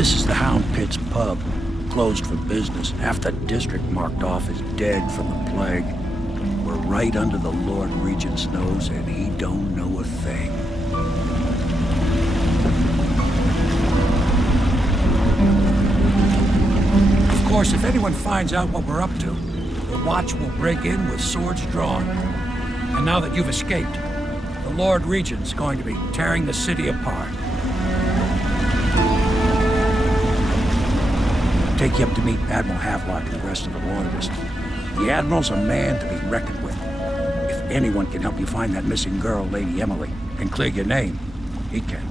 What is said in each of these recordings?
This is the Hound Pit's pub, closed for business. Half the district marked off as dead from the plague. We're right under the Lord Regent's nose, and he don't know a thing. Of course, if anyone finds out what we're up to, the Watch will break in with swords drawn. And now that you've escaped, the Lord Regent's going to be tearing the city apart. Take you up to meet Admiral Havelock and the rest of the Loyalists. The Admiral's a man to be reckoned with. If anyone can help you find that missing girl, Lady Emily, and clear your name, he can.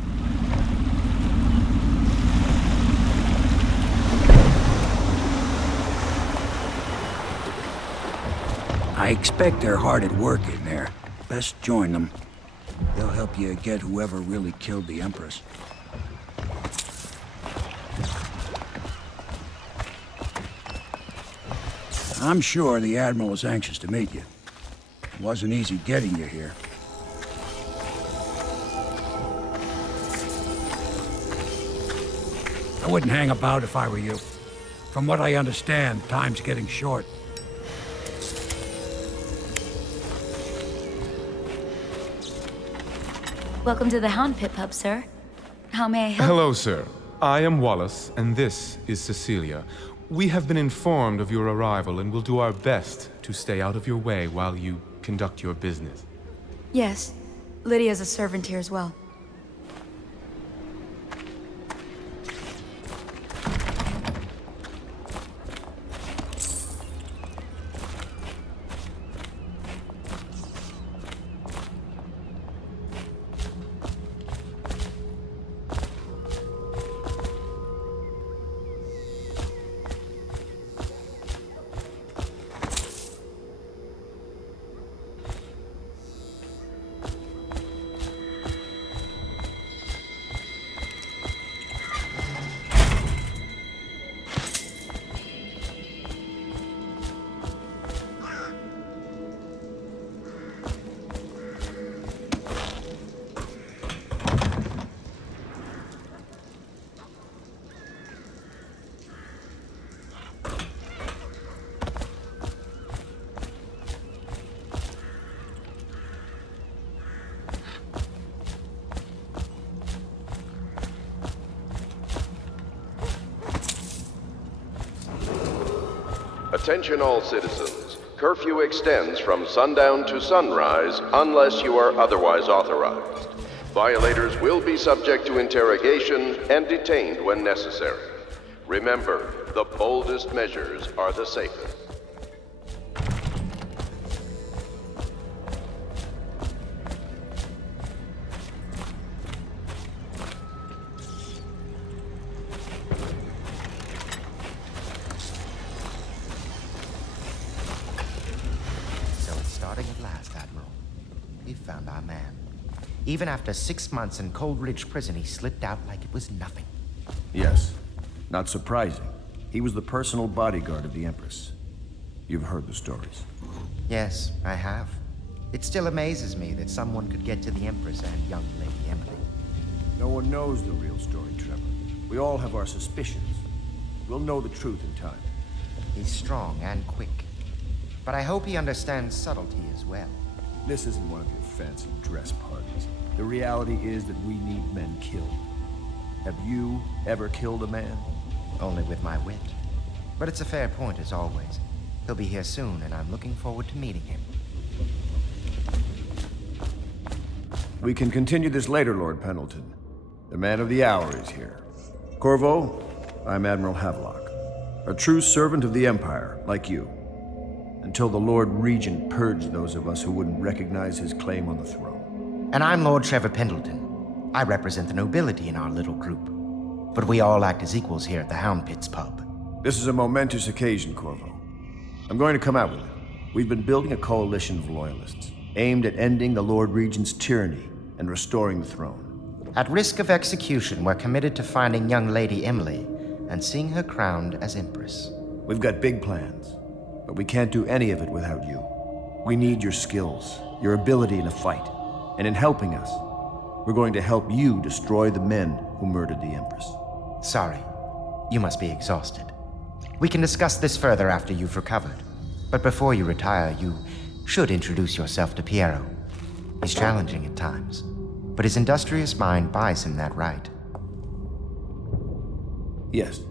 I expect they're hard at work in there. Best join them. They'll help you get whoever really killed the Empress. I'm sure the Admiral was anxious to meet you. It wasn't easy getting you here. I wouldn't hang about if I were you. From what I understand, time's getting short. Welcome to the Hound Pit Pub, sir. How may I help? Hello, sir. I am Wallace, and this is Cecilia. We have been informed of your arrival and will do our best to stay out of your way while you conduct your business. Yes. Lydia's a servant here as well. Attention all citizens. Curfew extends from sundown to sunrise unless you are otherwise authorized. Violators will be subject to interrogation and detained when necessary. Remember, the boldest measures are the safest. Even after 6 months in Coldridge Prison, he slipped out like it was nothing. Yes. Not surprising. He was the personal bodyguard of the Empress. You've heard the stories. Yes, I have. It still amazes me that someone could get to the Empress and young Lady Emily. No one knows the real story, Trevor. We all have our suspicions. We'll know the truth in time. He's strong and quick. But I hope he understands subtlety as well. This isn't one of your fancy dress parties. The reality is that we need men killed. Have you ever killed a man? Only with my wit. But it's a fair point as always. He'll be here soon, and I'm looking forward to meeting him. We can continue this later, Lord Pendleton. The man of the hour is here. Corvo, I'm Admiral Havelock. A true servant of the Empire, like you. Until the Lord Regent purged those of us who wouldn't recognize his claim on the throne. And I'm Lord Trevor Pendleton. I represent the nobility in our little group. But we all act as equals here at the Hound Pit's pub. This is a momentous occasion, Corvo. I'm going to come out with it. We've been building a coalition of loyalists, aimed at ending the Lord Regent's tyranny and restoring the throne. At risk of execution, we're committed to finding young Lady Emily and seeing her crowned as Empress. We've got big plans, but we can't do any of it without you. We need your skills, your ability in a fight, and in helping us, we're going to help you destroy the men who murdered the Empress. Sorry, You must be exhausted. We can discuss this further after you've recovered. But before you retire, you should introduce yourself to Piero. He's challenging at times, but his industrious mind buys him that right. Yes.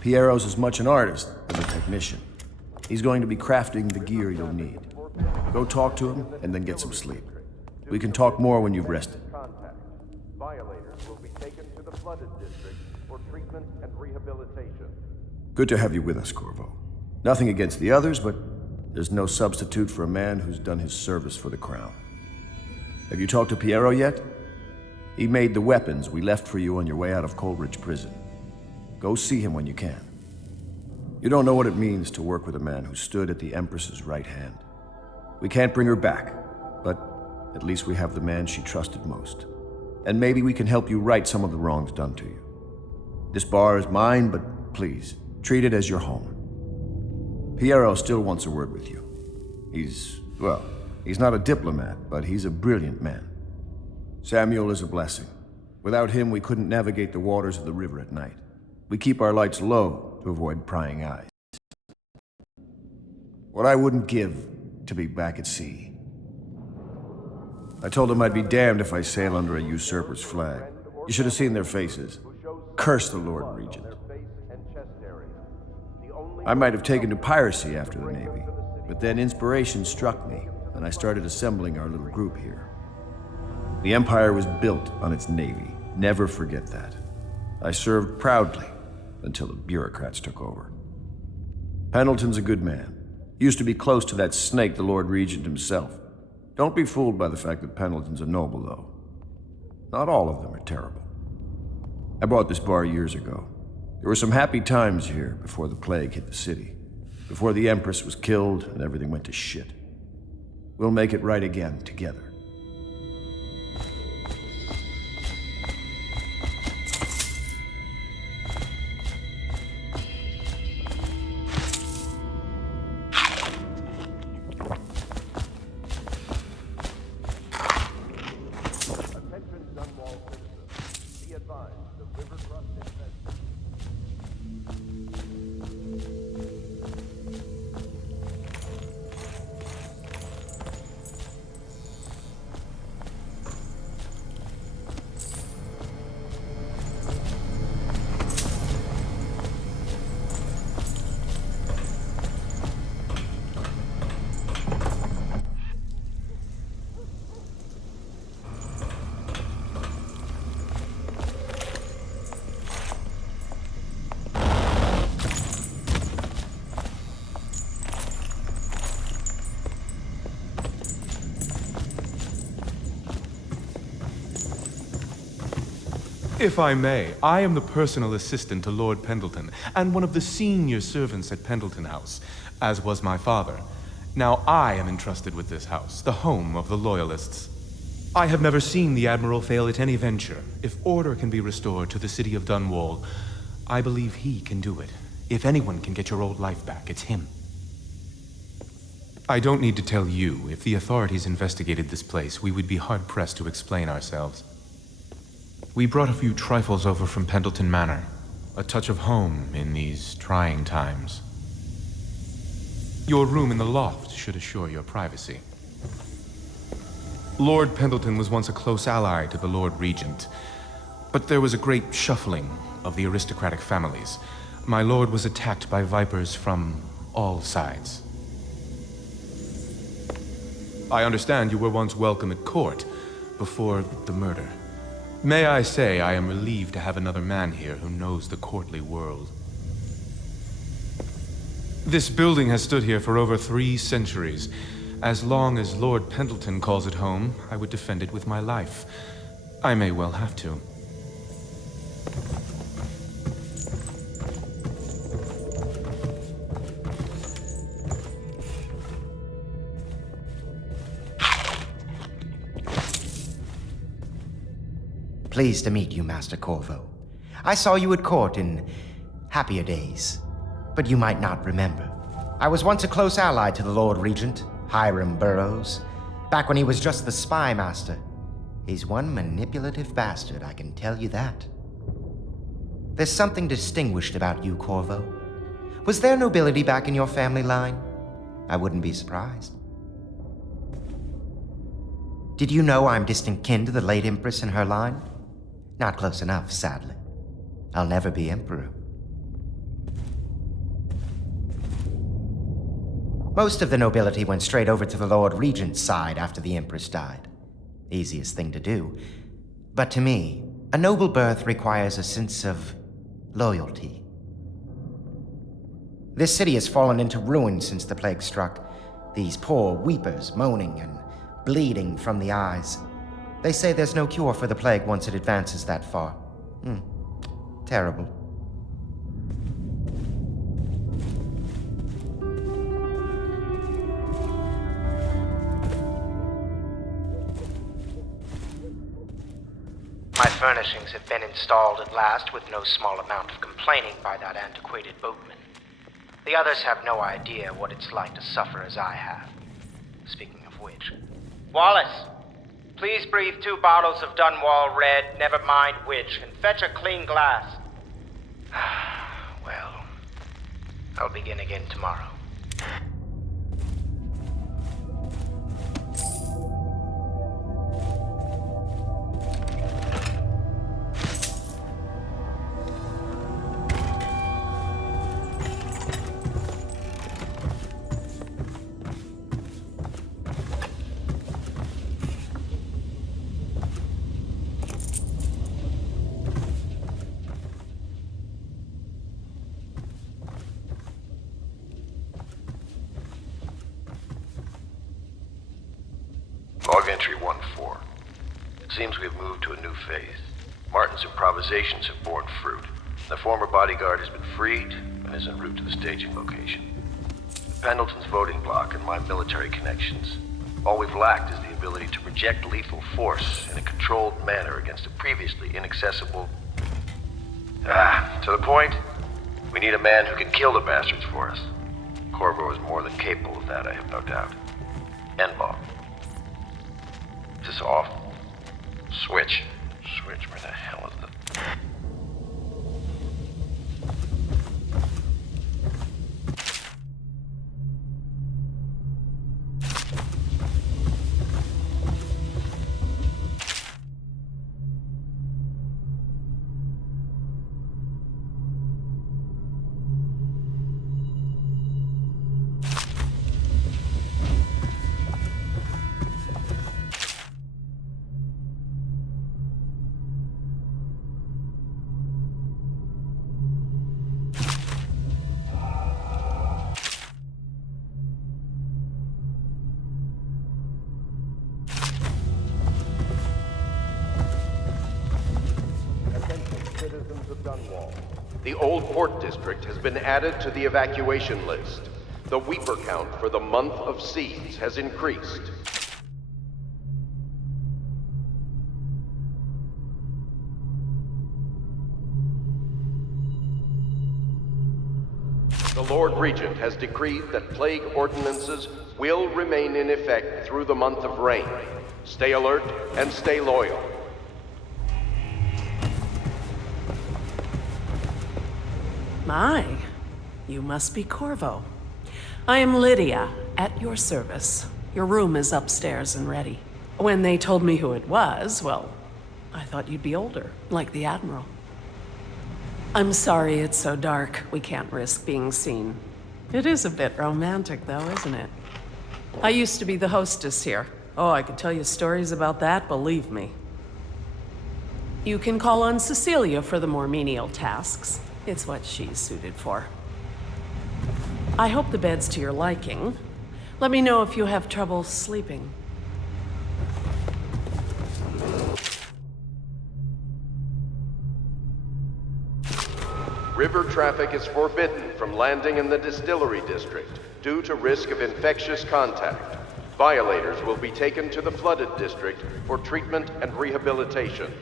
Piero's as much an artist as a technician. He's going to be crafting the gear you'll need. Go talk to him, and then get some sleep. We can talk more when you've rested. Violators will be taken to the flooded district for treatment and rehabilitation. Good to have you with us, Corvo. Nothing against the others, but there's no substitute for a man who's done his service for the crown. Have you talked to Piero yet? He made the weapons we left for you on your way out of Coleridge Prison. Go see him when you can. You don't know what it means to work with a man who stood at the Empress's right hand. We can't bring her back, but at least we have the man she trusted most. And maybe we can help you right some of the wrongs done to you. This bar is mine, but please, treat it as your home. Piero still wants a word with you. He's not a diplomat, but he's a brilliant man. Samuel is a blessing. Without him, we couldn't navigate the waters of the river at night. We keep our lights low to avoid prying eyes. What I wouldn't give to be back at sea. I told them I'd be damned if I sail under a usurper's flag. You should have seen their faces. Curse the Lord Regent. I might have taken to piracy after the Navy, but then inspiration struck me, and I started assembling our little group here. The Empire was built on its Navy. Never forget that. I served proudly until the bureaucrats took over. Pendleton's a good man. Used to be close to that snake, the Lord Regent himself. Don't be fooled by the fact that Pendleton's a noble, though. Not all of them are terrible. I bought this bar years ago. There were some happy times here before the plague hit the city. Before the Empress was killed and everything went to shit. We'll make it right again, together. If I may, I am the personal assistant to Lord Pendleton, and one of the senior servants at Pendleton House, as was my father. Now I am entrusted with this house, the home of the Loyalists. I have never seen the Admiral fail at any venture. If order can be restored to the city of Dunwall, I believe he can do it. If anyone can get your old life back, it's him. I don't need to tell you, if the authorities investigated this place, we would be hard-pressed to explain ourselves. We brought a few trifles over from Pendleton Manor. A touch of home in these trying times. Your room in the loft should assure your privacy. Lord Pendleton was once a close ally to the Lord Regent, but there was a great shuffling of the aristocratic families. My lord was attacked by vipers from all sides. I understand you were once welcome at court before the murder. May I say I am relieved to have another man here who knows the courtly world. This building has stood here for over 3 centuries. As long as Lord Pendleton calls it home, I would defend it with my life. I may well have to. Pleased to meet you, Master Corvo. I saw you at court in happier days, but you might not remember. I was once a close ally to the Lord Regent, Hiram Burroughs, back when he was just the spy master. He's one manipulative bastard, I can tell you that. There's something distinguished about you, Corvo. Was there nobility back in your family line? I wouldn't be surprised. Did you know I'm distant kin to the late Empress and her line? Not close enough, sadly. I'll never be Emperor. Most of the nobility went straight over to the Lord Regent's side after the Empress died. Easiest thing to do. But to me, a noble birth requires a sense of loyalty. This city has fallen into ruin since the plague struck. These poor weepers moaning and bleeding from the eyes. They say there's no cure for the plague once it advances that far. Terrible. My furnishings have been installed at last with no small amount of complaining by that antiquated boatman. The others have no idea what it's like to suffer as I have. Speaking of which... Wallace! Please breathe 2 bottles of Dunwall Red, never mind which, and fetch a clean glass. Well, I'll begin again tomorrow. Log entry 1-4. It seems we've moved to a new phase. Martin's improvisations have borne fruit. The former bodyguard has been freed and is en route to the staging location. Pendleton's voting block and my military connections. All we've lacked is the ability to project lethal force in a controlled manner against a previously inaccessible... to the point, we need a man who can kill the bastards for us. Corvo is more than capable of that, I have no doubt. N-bomb. Is this off? Switch. Switch, where the hell is the... The Old Port District has been added to the evacuation list. The Weeper count for the month of siege has increased. The Lord Regent has decreed that plague ordinances will remain in effect through the month of rain. Stay alert and stay loyal. My, you must be Corvo. I am Lydia, at your service. Your room is upstairs and ready. When they told me who it was, well, I thought you'd be older, like the Admiral. I'm sorry it's so dark. We can't risk being seen. It is a bit romantic, though, isn't it? I used to be the hostess here. Oh, I could tell you stories about that, believe me. You can call on Cecilia for the more menial tasks. It's what she's suited for. I hope the bed's to your liking. Let me know if you have trouble sleeping. River traffic is forbidden from landing in the Distillery District due to risk of infectious contact. Violators will be taken to the Flooded District for treatment and rehabilitation.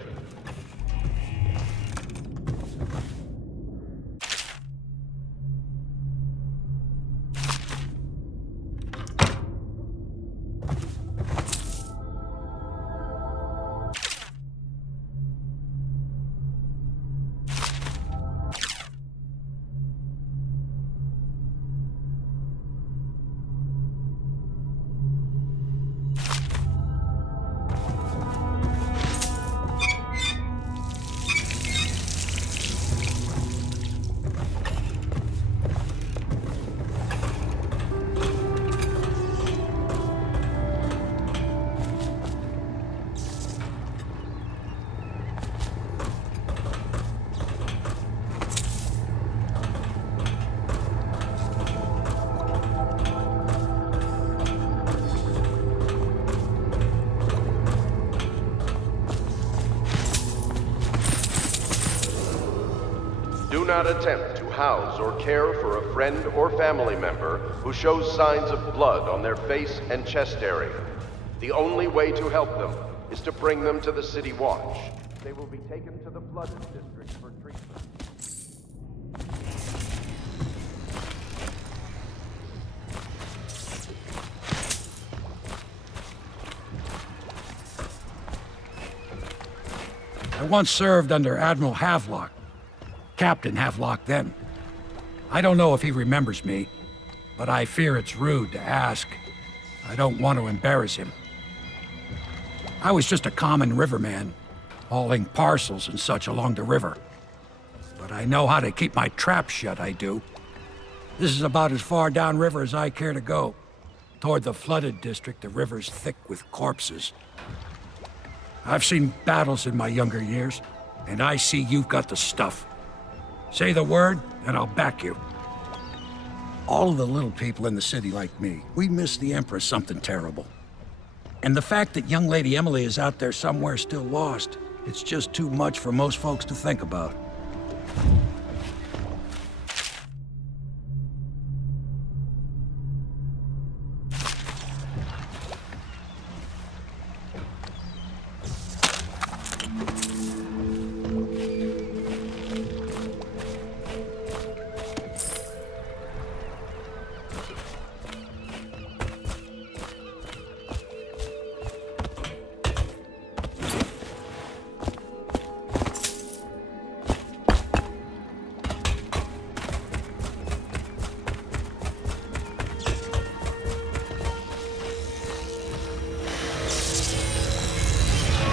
Do not attempt to house or care for a friend or family member who shows signs of blood on their face and chest area. The only way to help them is to bring them to the City Watch. They will be taken to the flooded district for treatment. I once served under Admiral Havelock. Captain Havelock then. I don't know if he remembers me, but I fear it's rude to ask. I don't want to embarrass him. I was just a common riverman, hauling parcels and such along the river. But I know how to keep my trap shut, I do. This is about as far downriver as I care to go. Toward the flooded district, the river's thick with corpses. I've seen battles in my younger years, and I see you've got the stuff. Say the word, and I'll back you. All of the little people in the city like me, we miss the Empress something terrible. And the fact that young Lady Emily is out there somewhere still lost, it's just too much for most folks to think about.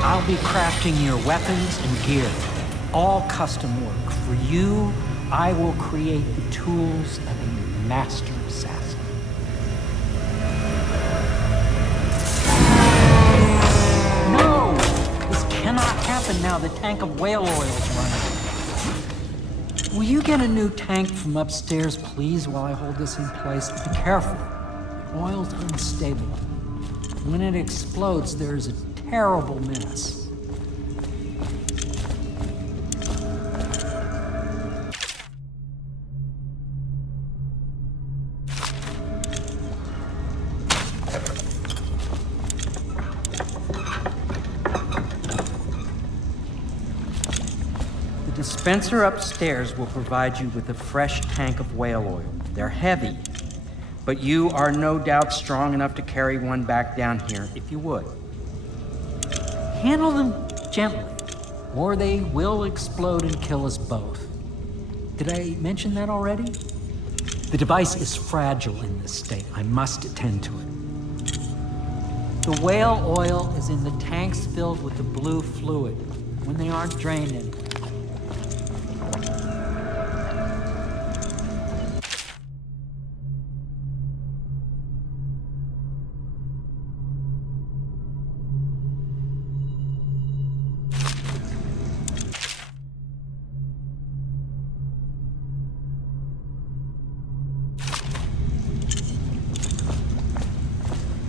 I'll be crafting your weapons and gear, all custom work. For you, I will create the tools of a master assassin. No! This cannot happen now. The tank of whale oil is running. Will you get a new tank from upstairs, please, while I hold this in place? Be careful. The oil's unstable. When it explodes, there's a terrible mess. The dispenser upstairs will provide you with a fresh tank of whale oil. They're heavy, but you are no doubt strong enough to carry one back down here if you would. Handle them gently, or they will explode and kill us both. Did I mention that already? The device is fragile in this state. I must attend to it. The whale oil is in the tanks filled with the blue fluid when they aren't drained in.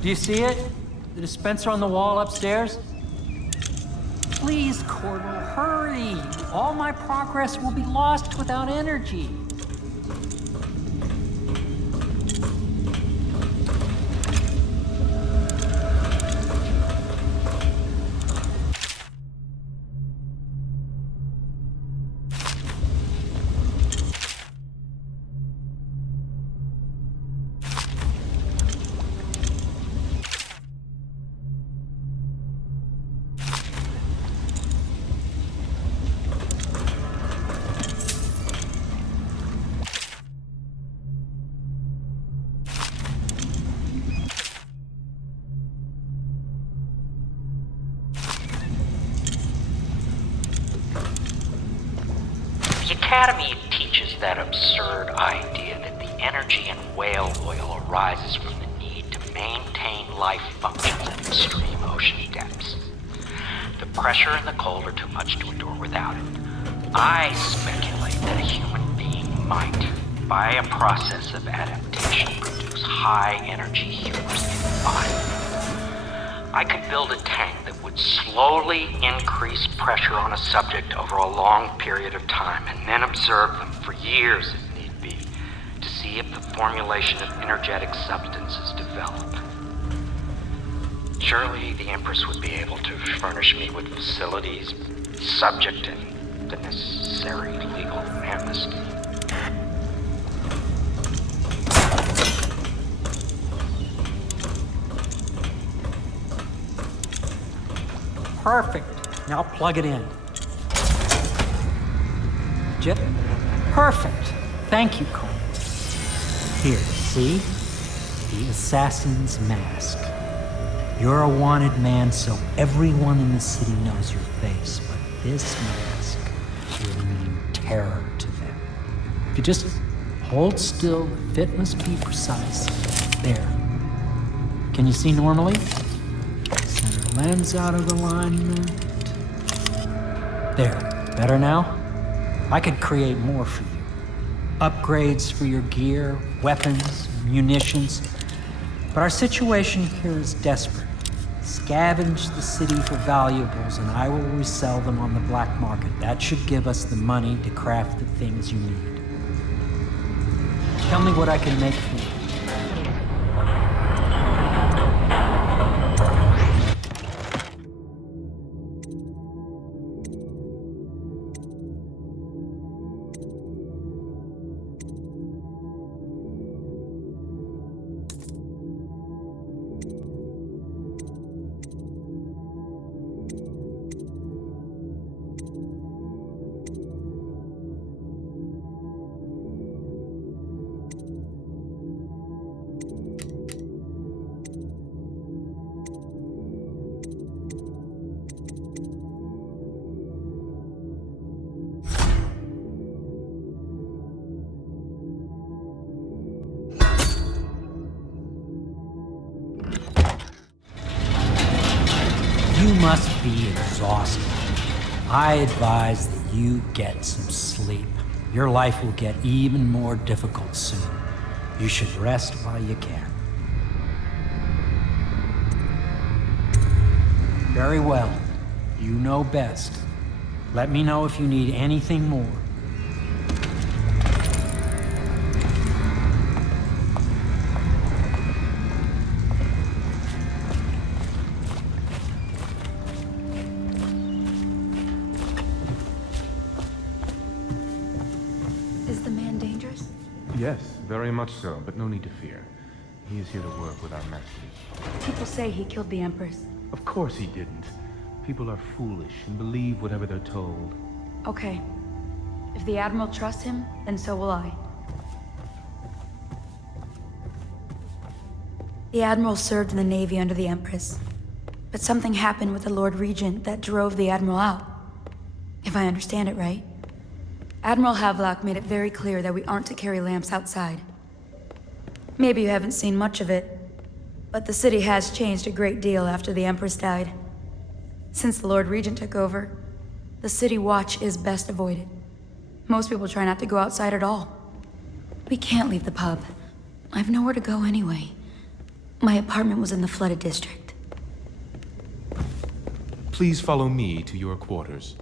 Do you see it? The dispenser on the wall upstairs? Please, Corvo, hurry! All my progress will be lost without energy. The Academy teaches that absurd idea that the energy in whale oil arises from the need to maintain life functions at extreme ocean depths. The pressure and the cold are too much to endure without it. I speculate that a human being might, by a process of adaptation, produce high-energy humors in the body. I could build a tank that would slowly increase pressure on a subject over a long period of time, and then observe them for years if need be, to see if the formulation of energetic substances developed. Surely the Empress would be able to furnish me with facilities subject to the necessary legal amnesty. Perfect. Now plug it in. Jip? Perfect. Thank you, Cole. Here, see? The assassin's mask. You're a wanted man, so everyone in the city knows your face, but this mask will mean terror to them. If you just hold still, the fit must be precise. There. Can you see normally? Center lens out of alignment. There. Better now? I could create more for you. Upgrades for your gear, weapons, munitions. But our situation here is desperate. Scavenge the city for valuables, and I will resell them on the black market. That should give us the money to craft the things you need. Tell me what I can make for you. You must be exhausted. I advise that you get some sleep. Your life will get even more difficult soon. You should rest while you can. Very well. You know best. Let me know if you need anything more. Is the man dangerous? Yes, very much so, but no need to fear. He is here to work with our masters. People say he killed the Empress. Of course he didn't. People are foolish and believe whatever they're told. Okay. If the Admiral trusts him, then so will I. The Admiral served in the Navy under the Empress. But something happened with the Lord Regent that drove the Admiral out. If I understand it right. Admiral Havelock made it very clear that we aren't to carry lamps outside. Maybe you haven't seen much of it, but the city has changed a great deal after the Empress died. Since the Lord Regent took over, the city watch is best avoided. Most people try not to go outside at all. We can't leave the pub. I've nowhere to go anyway. My apartment was in the flooded district. Please follow me to your quarters.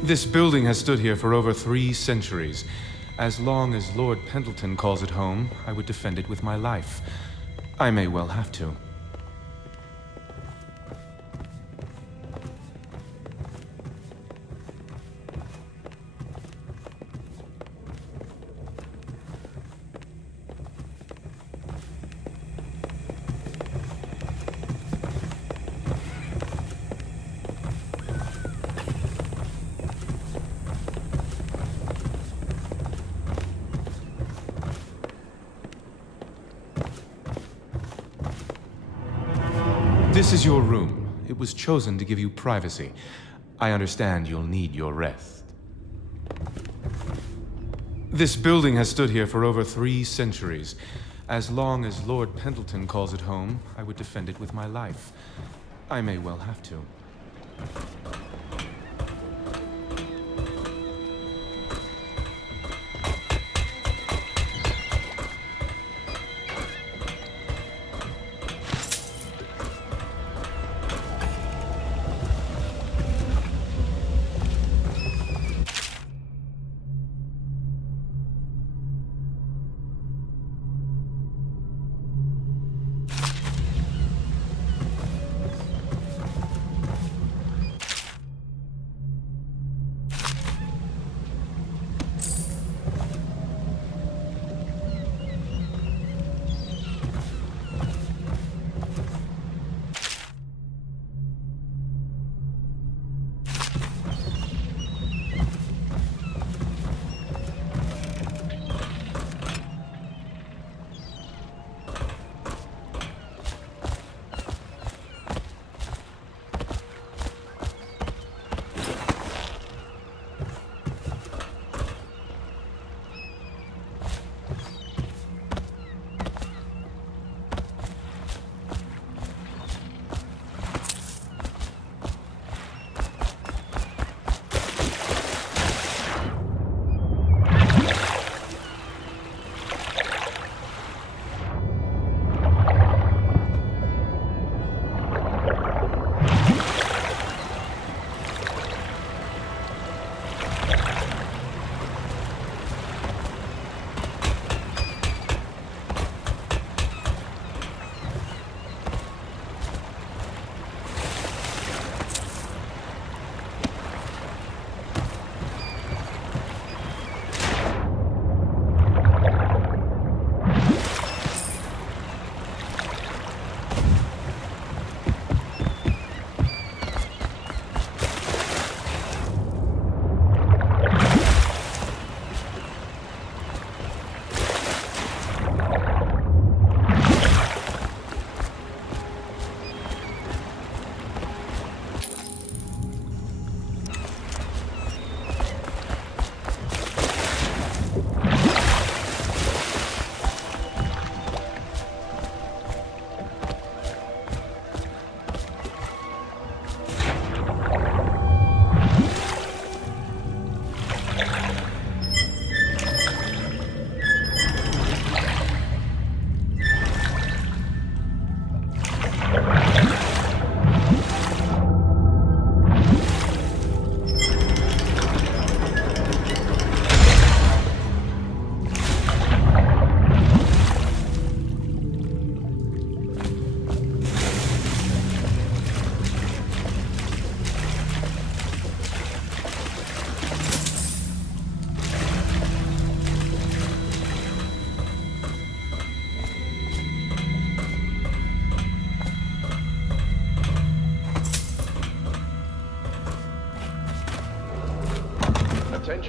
This building has stood here for over 3 centuries. As long as Lord Pendleton calls it home, I would defend it with my life. I may well have to. This is your room. It was chosen to give you privacy. I understand you'll need your rest. This building has stood here for over 3 centuries. As long as Lord Pendleton calls it home, I would defend it with my life. I may well have to.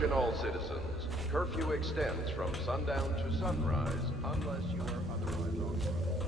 Attention all citizens. Curfew extends from sundown to sunrise unless you are otherwise authorized.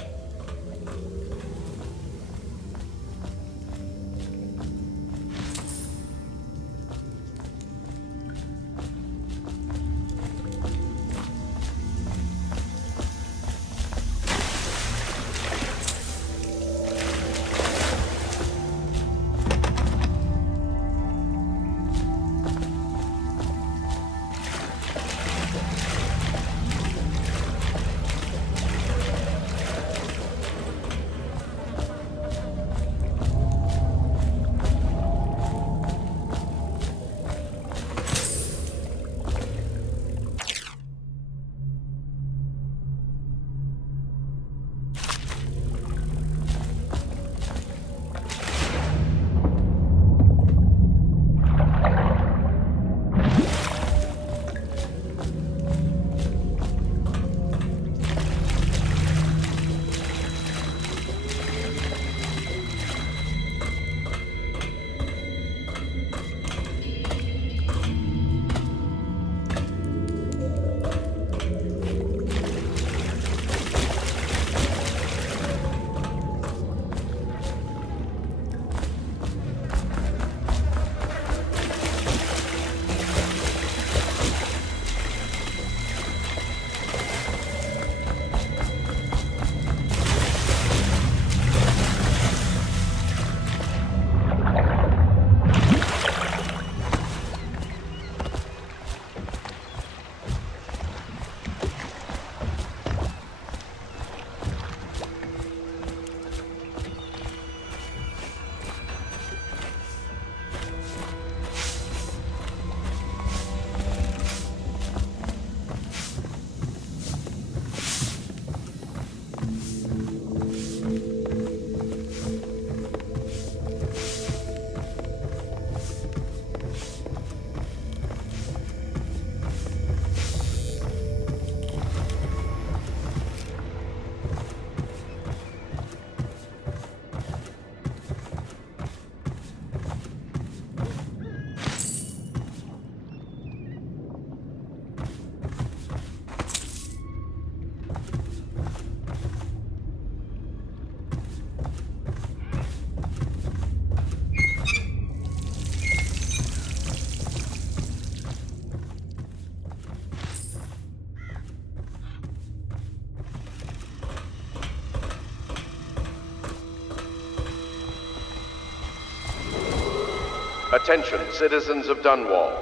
Attention, citizens of Dunwall.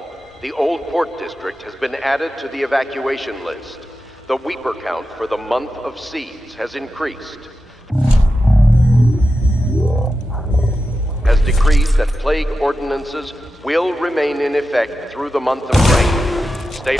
The Old Port District has been added to the evacuation list. The Weeper count for the month of Seeds has increased. Has decreed that plague ordinances will remain in effect through the month of rain. Stay...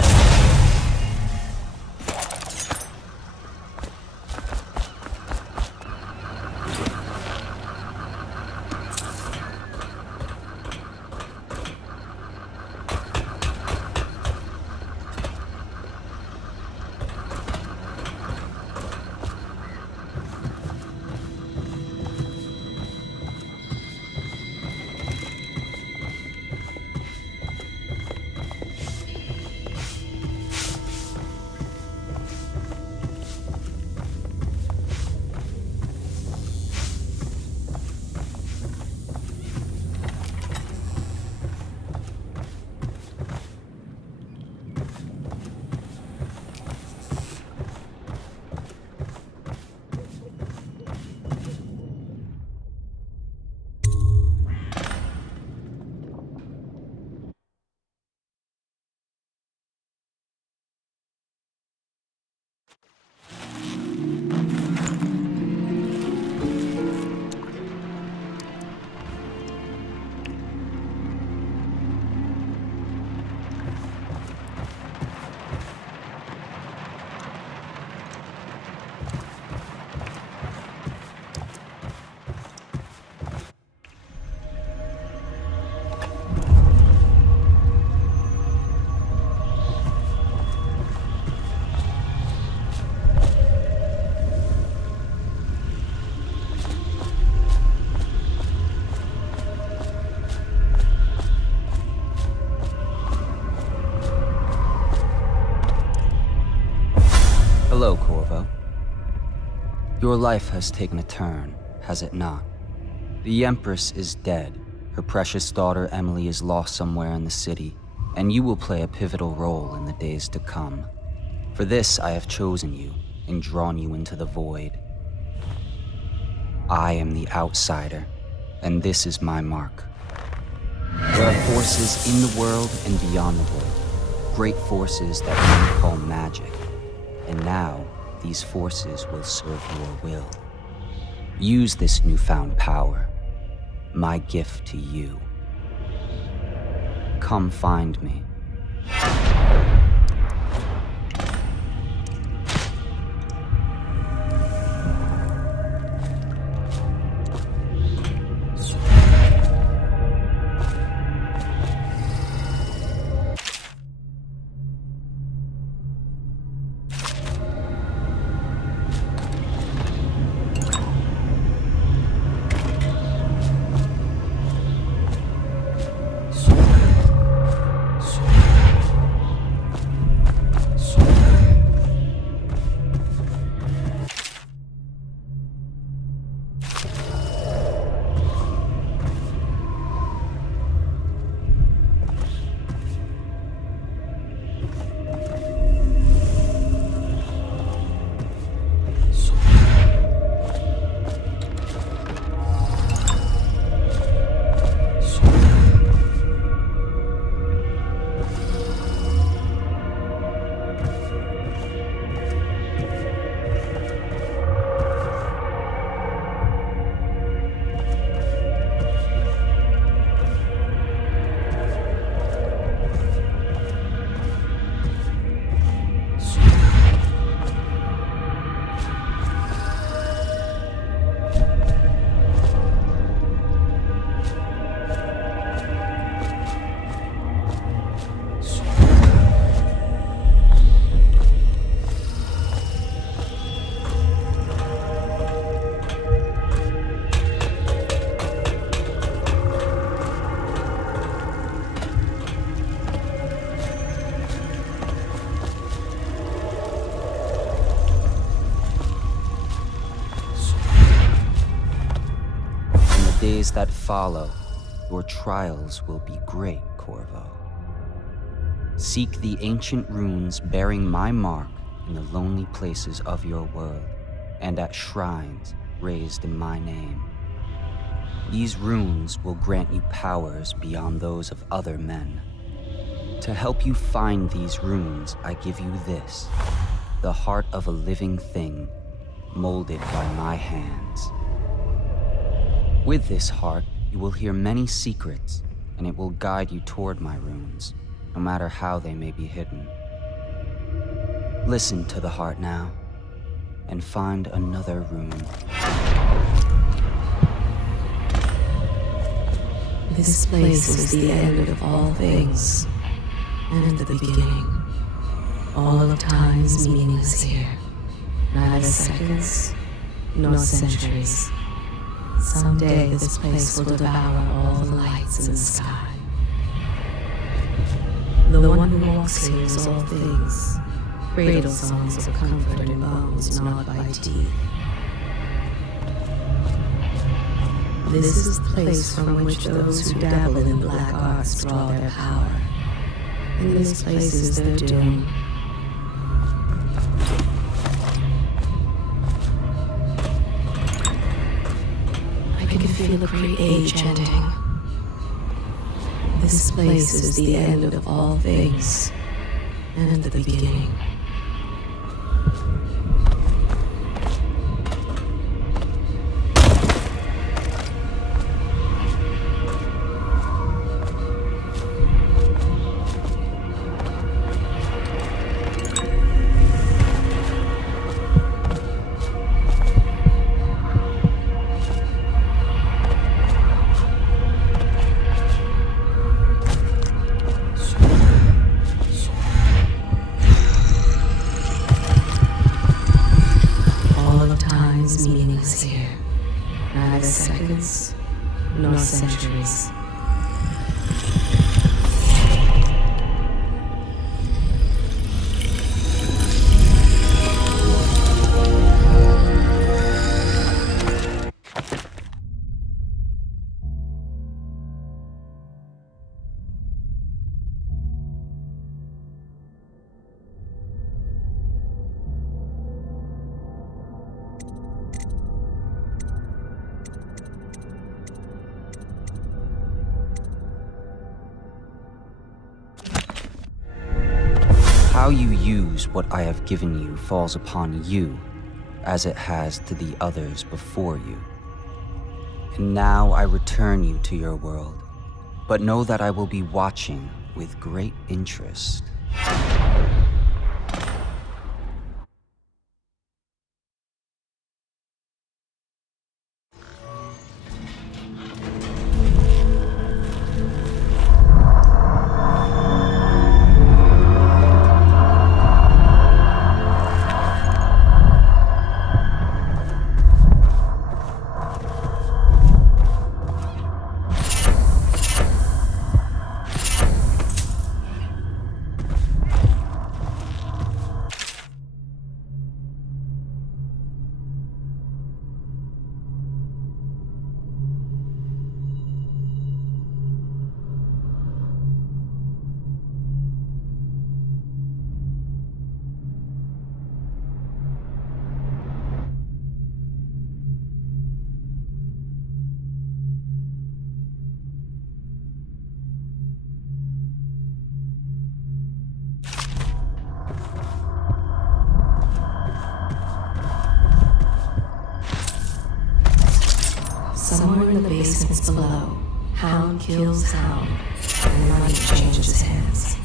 Your life has taken a turn, has it not? The Empress is dead. Her precious daughter Emily is lost somewhere in the city, and you will play a pivotal role in the days to come. For this I have chosen you and drawn you into the void. I am the outsider, and this is my mark. There are forces in the world and beyond the void, great forces that men call magic, and now these forces will serve your will. Use this newfound power, my gift to you. Come find me. Days that follow, your trials will be great, Corvo. Seek the ancient runes bearing my mark in the lonely places of your world, and at shrines raised in my name. These runes will grant you powers beyond those of other men. To help you find these runes, I give you this, the heart of a living thing, molded by my hands. With this heart, you will hear many secrets, and it will guide you toward my runes, no matter how they may be hidden. Listen to the heart now, and find another rune. This place is the end of all things, and the beginning. All of time's meaningless here. Neither seconds, nor centuries. Someday this place will devour all the lights in the sky. The one who walks here is all things, cradle songs of comfort in bones gnawed by teeth. This is the place from which those who dabble in black arts draw their power. And this place is their doom. I can feel a great age ending. This place is the end of all things, and the beginning. Meaningless here. Neither seconds, nor centuries. How you use what I have given you falls upon you, as it has to the others before you. And now I return you to your world, but know that I will be watching with great interest. Somewhere in the basements below, hound kills hound, and money changes hands.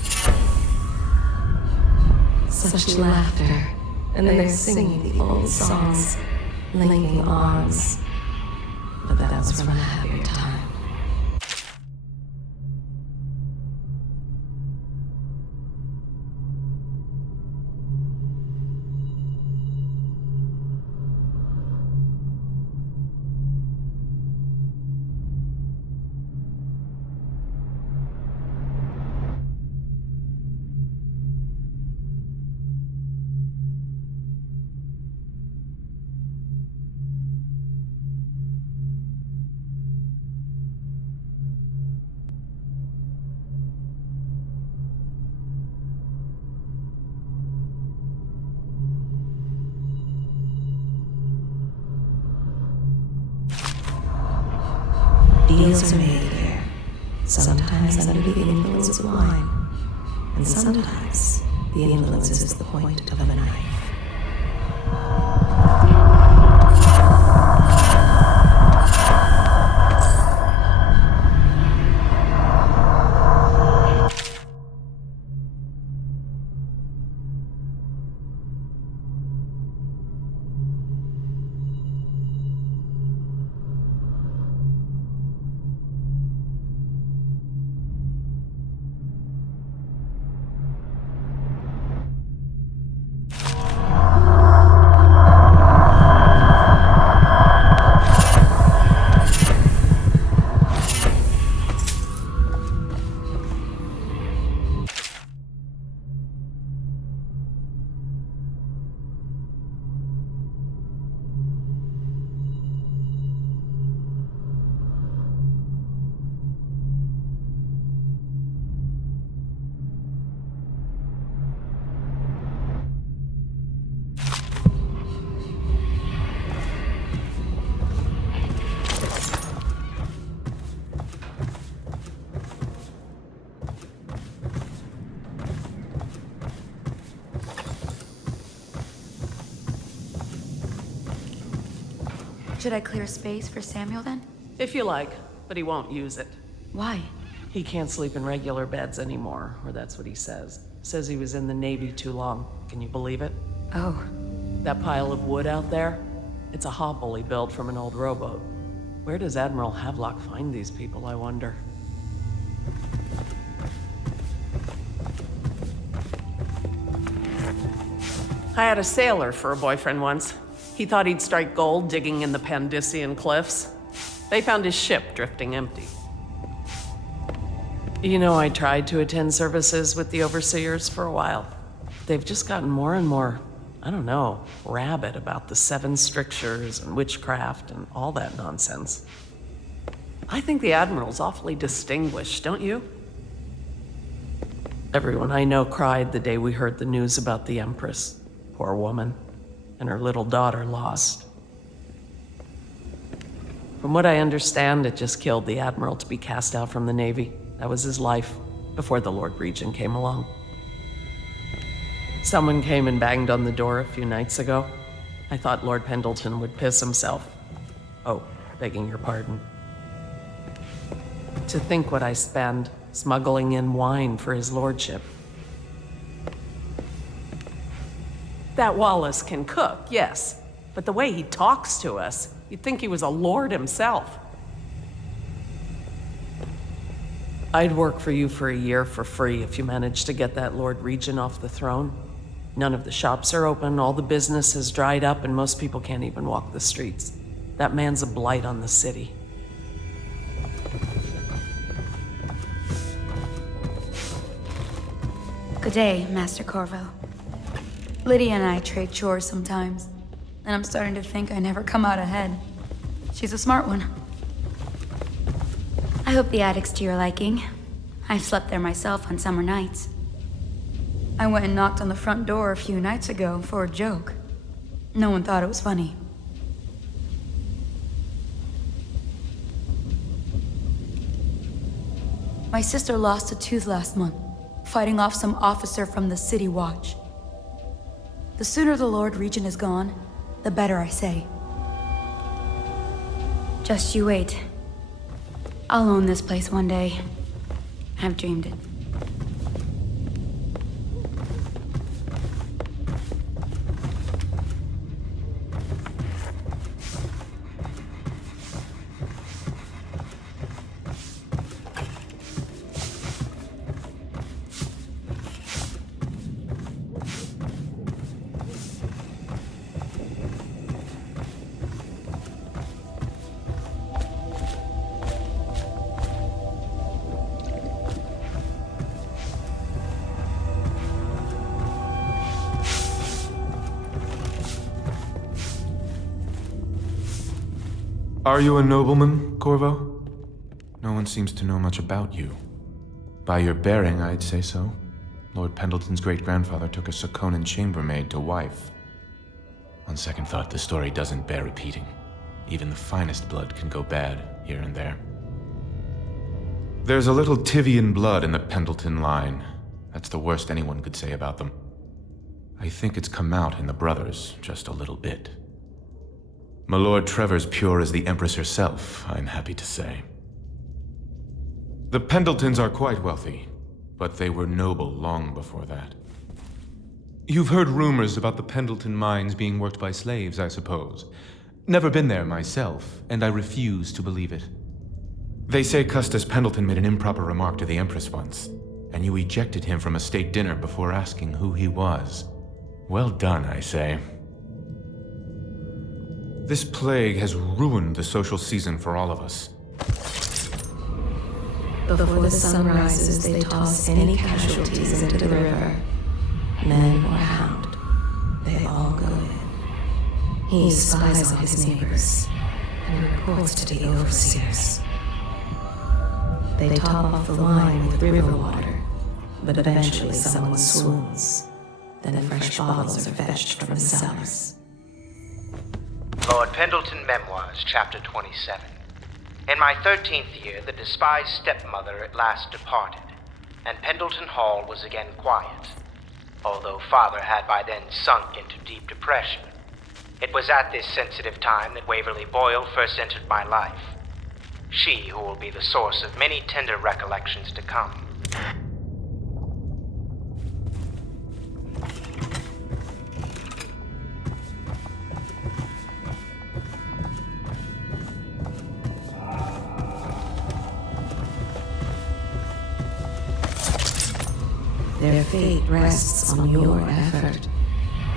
Such laughter, and they're singing the old songs, linking arms. But that was from a happier time. Deals are made here, sometimes under the influence of wine, and sometimes the influence is the point of a knife. Should I clear space for Samuel then? If you like, but he won't use it. Why? He can't sleep in regular beds anymore, or that's what he says. Says he was in the Navy too long. Can you believe it? Oh. That pile of wood out there? It's a hovel he built from an old rowboat. Where does Admiral Havelock find these people, I wonder? I had a sailor for a boyfriend once. He thought he'd strike gold digging in the Pandician cliffs. They found his ship drifting empty. You know, I tried to attend services with the overseers for a while. They've just gotten more and more, I don't know, rabid about the 7 strictures and witchcraft and all that nonsense. I think the Admiral's awfully distinguished, don't you? Everyone I know cried the day we heard the news about the Empress. Poor woman. And her little daughter lost. From what I understand, it just killed the Admiral to be cast out from the Navy. That was his life, before the Lord Regent came along. Someone came and banged on the door a few nights ago. I thought Lord Pendleton would piss himself. Oh, begging your pardon. To think what I spend smuggling in wine for his lordship. That Wallace can cook, yes, but the way he talks to us, you'd think he was a lord himself. I'd work for you for a year for free if you managed to get that Lord Regent off the throne. None of the shops are open, all the business has dried up, and most people can't even walk the streets. That man's a blight on the city. Good day, Master Corvo. Lydia and I trade chores sometimes, and I'm starting to think I never come out ahead. She's a smart one. I hope the attic's to your liking. I've slept there myself on summer nights. I went and knocked on the front door a few nights ago for a joke. No one thought it was funny. My sister lost a tooth last month, fighting off some officer from the City Watch. The sooner the Lord Regent is gone, the better, I say. Just you wait. I'll own this place one day. I've dreamed it. Are you a nobleman, Corvo? No one seems to know much about you. By your bearing, I'd say so. Lord Pendleton's great-grandfather took a Sakonan chambermaid to wife. On second thought, the story doesn't bear repeating. Even the finest blood can go bad, here and there. There's a little Tivian blood in the Pendleton line. That's the worst anyone could say about them. I think it's come out in the brothers, just a little bit. My Lord Trevor's pure as the Empress herself, I'm happy to say. The Pendletons are quite wealthy, but they were noble long before that. You've heard rumors about the Pendleton mines being worked by slaves, I suppose. Never been there myself, and I refuse to believe it. They say Custis Pendleton made an improper remark to the Empress once, and you ejected him from a state dinner before asking who he was. Well done, I say. This plague has ruined the social season for all of us. Before the sun rises, they toss any casualties into the river. Men or hound, they all go in. He spies on his neighbors and reports to the overseers. They top off the wine with river water, but eventually someone swoons. Then fresh bottles are fetched from the cellars. Lord Pendleton Memoirs, Chapter 27. In my 13th year, the despised stepmother at last departed, and Pendleton Hall was again quiet, although father had by then sunk into deep depression. It was at this sensitive time that Waverly Boyle first entered my life. She who will be the source of many tender recollections to come. Their fate rests on your effort,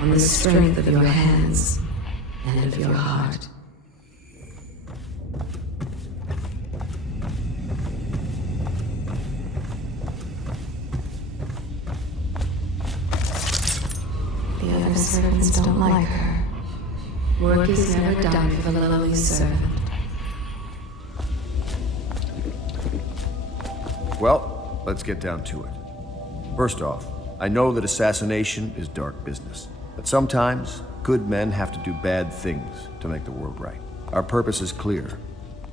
on the strength of your hands and of your heart. The other servants don't like her. Work is never done for the lowly servant. Well, let's get down to it. First off, I know that assassination is dark business, but sometimes good men have to do bad things to make the world right. Our purpose is clear.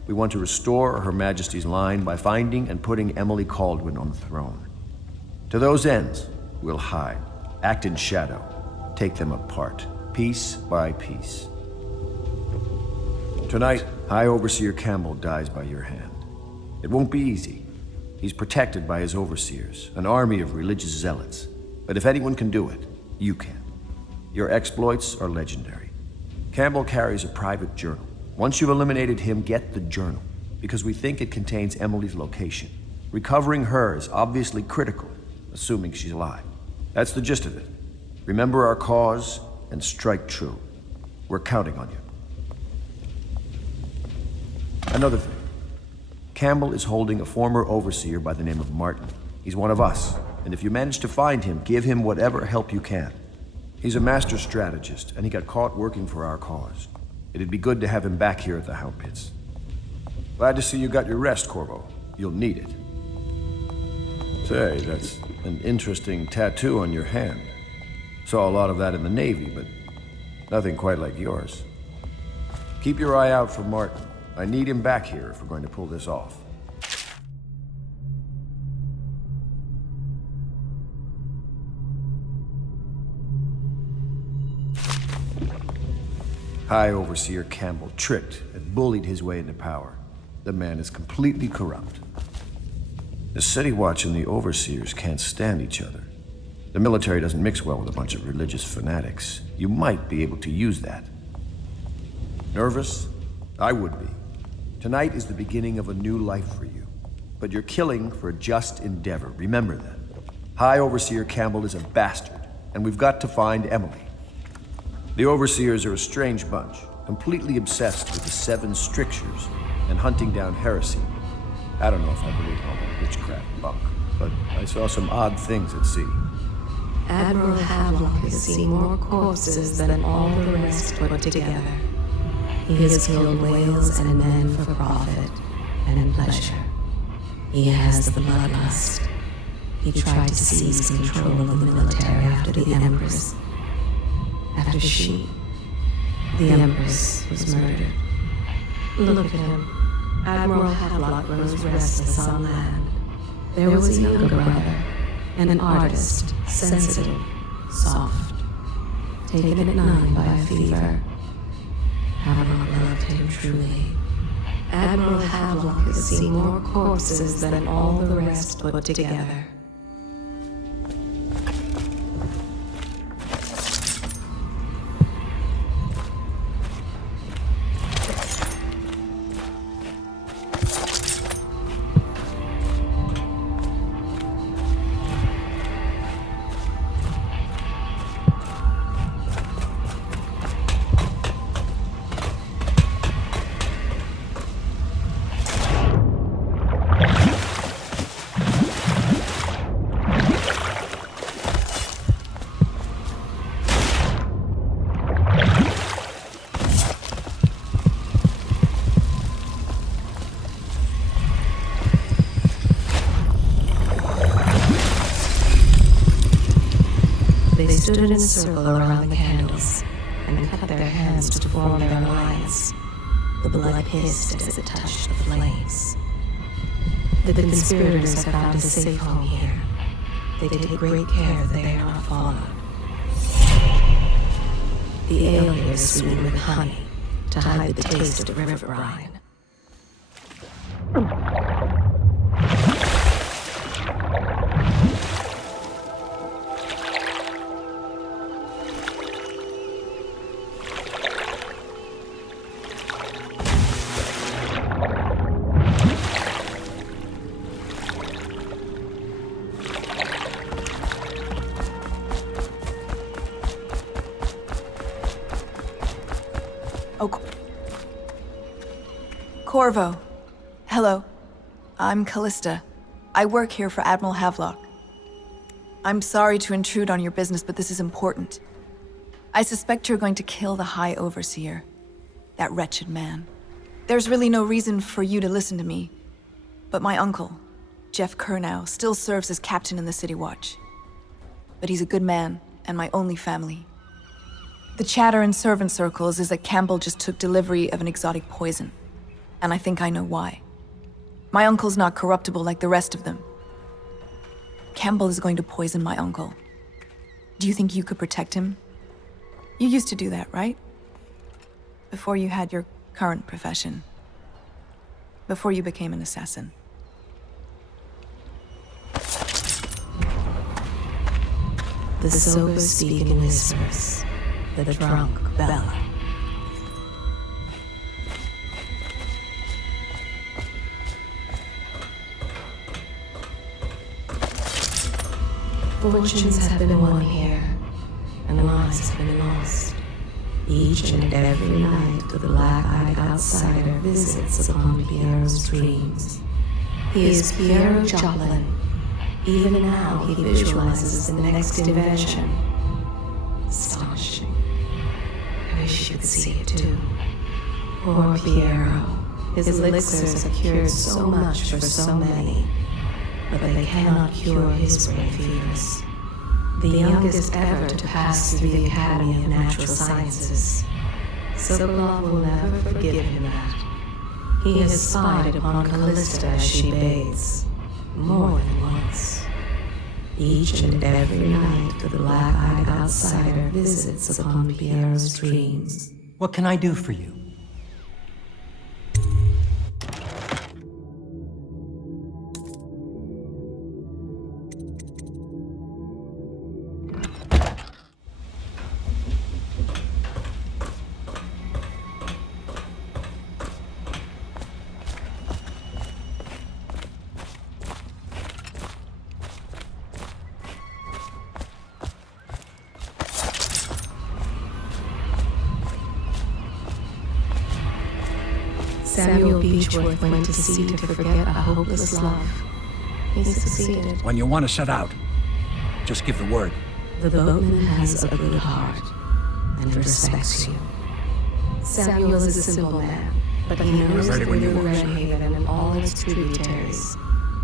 We want to restore Her Majesty's line by finding and putting Emily Caldwin on the throne. To those ends, we'll hide, Act in shadow. Take them apart, piece by piece. Tonight, High Overseer Campbell dies by your hand. It won't be easy. He's protected by his overseers, an army of religious zealots. But if anyone can do it, you can. Your exploits are legendary. Campbell carries a private journal. Once you've eliminated him, get the journal, because we think it contains Emily's location. Recovering her is obviously critical, assuming she's alive. That's the gist of it. Remember our cause and strike true. We're counting on you. Another thing. Campbell is holding a former overseer by the name of Martin. He's one of us, and if you manage to find him, give him whatever help you can. He's a master strategist, and he got caught working for our cause. It'd be good to have him back here at the Hound Pits. Glad to see you got your rest, Corvo. You'll need it. Say, that's an interesting tattoo on your hand. Saw a lot of that in the Navy, but nothing quite like yours. Keep your eye out for Martin. I need him back here if we're going to pull this off. High Overseer Campbell tricked and bullied his way into power. The man is completely corrupt. The City Watch and the Overseers can't stand each other. The military doesn't mix well with a bunch of religious fanatics. You might be able to use that. Nervous? I would be. Tonight is the beginning of a new life for you. But you're killing for a just endeavor. Remember that. High Overseer Campbell is a bastard, and we've got to find Emily. The Overseers are a strange bunch, completely obsessed with the 7 strictures and hunting down heresy. I don't know if I believe all that witchcraft bunk, but I saw some odd things at sea. Admiral Havelock has seen more corpses than all the rest put together. He has killed whales and men for profit and pleasure. He has the bloodlust. He tried to seize control of the military after the Empress. After the Empress was murdered. Look at him. Admiral Havelock grows restless on land. There was a younger brother, an artist, sensitive, soft, taken at 9 by a fever. Havelock loved him truly. Admiral Havelock has seen more corpses than all the rest put together. They stood in a circle around the candles and cut their hands to form their lines. The blood hissed as it touched the flames. The conspirators have found a safe home here. They take great care that they are not followed. The ale here is sweetened with honey to hide the taste of river brine. Corvo. Hello. I'm Callista. I work here for Admiral Havelock. I'm sorry to intrude on your business, but this is important. I suspect you're going to kill the High Overseer. That wretched man. There's really no reason for you to listen to me, but my uncle, Jeff Kernow, still serves as captain in the City Watch. But he's a good man, and my only family. The chatter in servant circles is that Campbell just took delivery of an exotic poison. And I think I know why. My uncle's not corruptible like the rest of them. Campbell is going to poison my uncle. Do Do you think you could protect him? You used to do that, right? Before you had your current profession. Before you became an assassin. The sober speak in whispers, the drunk bellow. Fortunes have been won here, and lives have been lost. Each and every night the black-eyed outsider visits upon Piero's dreams. He is Piero Joplin. Even now he visualizes the next invention. Astonishing. I wish you could see it too. Poor Piero. His elixirs have cured so much for so many, but they cannot cure his brain fevers. The youngest ever to pass through the Academy of Natural Sciences. Sokolov will never forgive him that. He has spied upon Callista as she bathes, more than once. Each and every night the black-eyed outsider visits upon Piero's dreams. What can I do for you? Samuel Beechworth went to sea to forget a hopeless love. He succeeded. When you want to set out, just give the word. The boatman has a good heart and respects you. Samuel is a simple man, but he knows the river Redhaven and all its tributaries,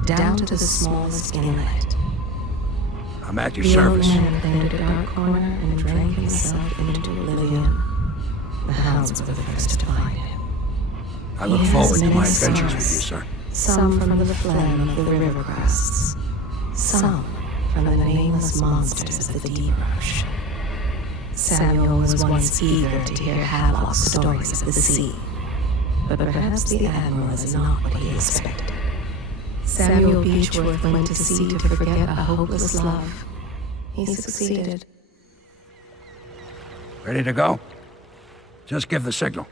down to the smallest inlet. I'm at your service. The old man played a dark corner and drank himself into oblivion. The hounds were the first to find him. I look forward to my adventures with you, sir. Some from the phlegm of the river crests, some from the nameless monsters of the deep ocean. Samuel was once eager to hear Havelock's stories of the sea, but perhaps the Admiral is not what he expected. Samuel Beechworth went to sea to forget a hopeless love. He succeeded. Ready to go? Just give the signal.